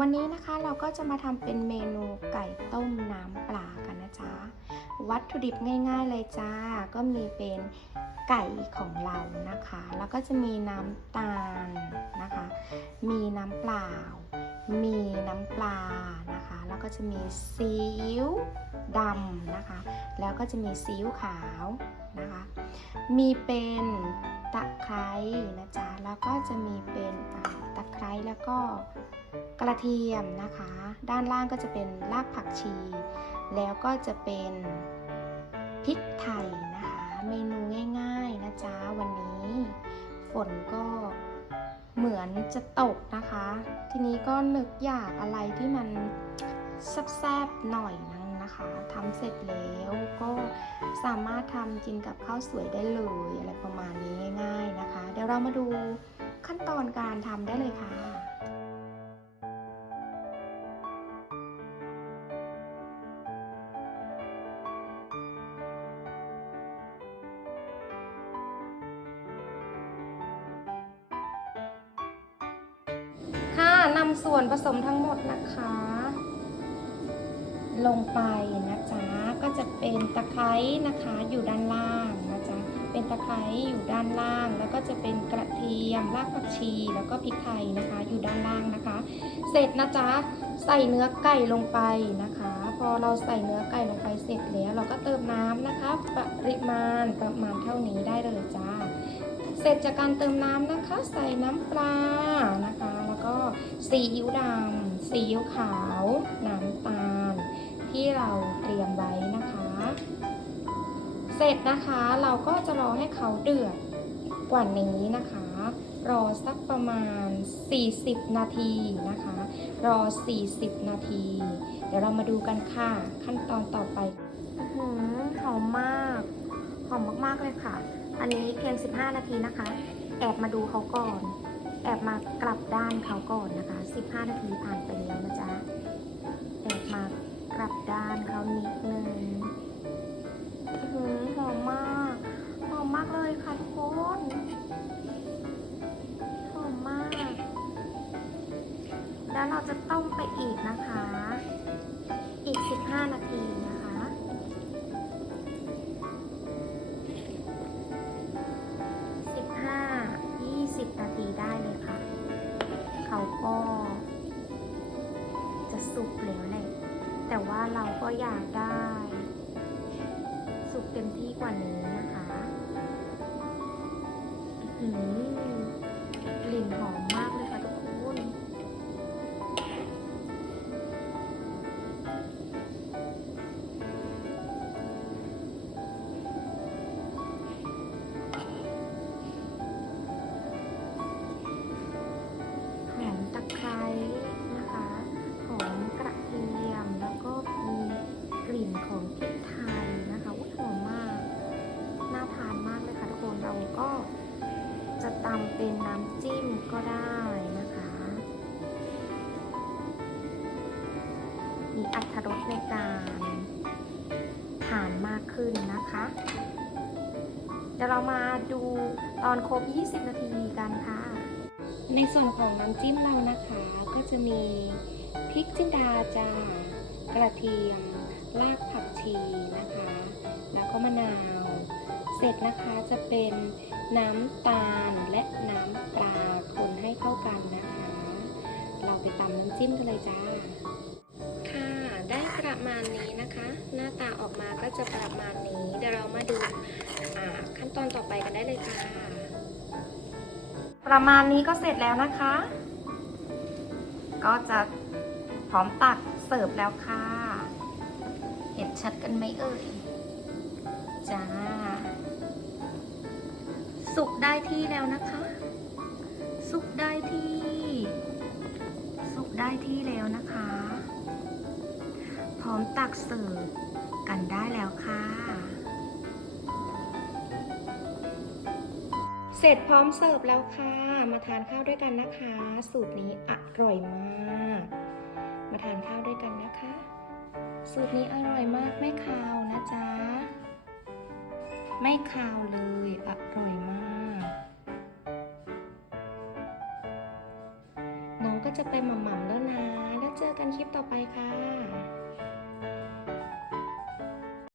วันนี้นะคะเราก็จะมาทำเป็นเมนูไก่ต้มน้ำปลากันนะจ๊ะ วัตถุดิบง่าย ๆ เลยจ้า ก็มีเป็นไก่ของเรานะคะ แล้วก็จะมีน้ำตาลนะคะ มีน้ำเปล่า มีน้ำปลานะคะ แล้วก็จะมีซีอิ๊ว ดำนะคะ แล้วก็จะมีซีอิ๊วขาวนะคะ มีเป็นตะไคร้นะจ๊ะ แล้วก็จะมีเป็นตะไคร้แล้วก็กระเทียมนะคะ ด้านล่างก็จะเป็นรากผักชี แล้วก็จะเป็นพริกไทยนะคะ เมนูง่ายๆนะจ๊ะวันนี้ ฝนก็เหมือนจะตกนะคะ ทีนี้ก็นึกอยากอะไรที่มันแซ่บๆหน่อยนึง นะคะทำเสร็จแล้วก็สามารถทำกินกับข้าวสวยได้เลยอะไรประมาณนี้ง่ายๆนะคะ เดี๋ยวเรามาดูขั้นตอนการทำได้เลยค่ะค่ะนำส่วนผสมทั้งหมดนะคะ ลงไปนะจ๊ะก็จะเป็นตะไคร้นะคะอยู่ด้านล่างนะจ๊ะเป็นตะไคร้อยู่ด้านล่าง แล้วก็จะเป็นกระเทียมรากผักชี แล้วก็พริกไทยนะคะ อยู่ด้านล่างนะคะ เสร็จนะจ๊ะใส่เนื้อไก่ลงไปนะคะ พอเราใส่เนื้อไก่ลงไปเสร็จแล้ว เราก็เติมน้ำนะคะ ปริมาณประมาณเท่านี้ได้เลยจ้าเสร็จจากการเติมน้ำนะคะ ใส่น้ำปลานะคะ แล้วก็ซีอิ๊วดำซีอิ๊วขาว น้ำตาล ที่เราเตรียมไว้นะคะ เสร็จนะคะเราก็จะรอให้เขาเดือดกว่านี้นะคะ รอสักประมาณ 40 นาทีนะคะ รอ 40 นาที เดี๋ยวเรามาดูกันค่ะ ขั้นตอนต่อไปอหอมมาก หอมมากๆเลยค่ะ อันนี้เพียง 15 นาทีนะคะ แอบมาดูเขาก่อน แอบมากลับด้านเขาก่อนนะคะ 15 นาทีผ่านไปแล้วนะจ๊ะ ลับด้านเขานิดนึงหืมหอมมากหอมมากเลยค่ะทุกคนหอมมาก แล้วเราจะต้มไปอีกนะคะ อีก 15 นาที ว่าเราก็อยากได้ สุกเต็มที่กว่านี้นะคะหืมกลิ่นหอม มีอัตรสในการทานมากขึ้นนะคะเดี๋ยวเรามาดูตอนครบ 20 นาทีกันค่ะ ในส่วนของน้ำจิ้มเรานะคะ ก็จะมีพริกจินดาจ้ากระเทียม รากผักชีนะคะ แล้วก็มะนาว เสร็จนะคะจะเป็นน้ำตาลและน้ำปลาคนให้เข้ากันนะคะ เราไปตำน้ำจิ้มกันเลยจ้า นะคะ หน้าตาออกมาก็จะประมาณนี้ เดี๋ยวเรามาดูขั้นตอนต่อไปกันได้เลยค่ะ ประมาณนี้ก็เสร็จแล้วนะคะ ก็จะพร้อมตักเสิร์ฟแล้วค่ะ เห็นชัดกันไหมเอ่ย จ้า สุกได้ที่แล้วนะคะ สุกได้ที่ สุกได้ที่แล้วนะคะ พร้อมตักเสิร์ฟกันได้แล้วค่ะ เสร็จพร้อมเสิร์ฟแล้วค่ะ มาทานข้าวด้วยกันนะคะ สูตรนี้อร่อยมาก มาทานข้าวด้วยกันนะคะ สูตรนี้อร่อยมากไม่คาวนะจ๊ะ ไม่คาวเลยอร่อยมากน้องก็จะไปหม่ำๆแล้วนะ แล้วเจอกันคลิปต่อไปค่ะ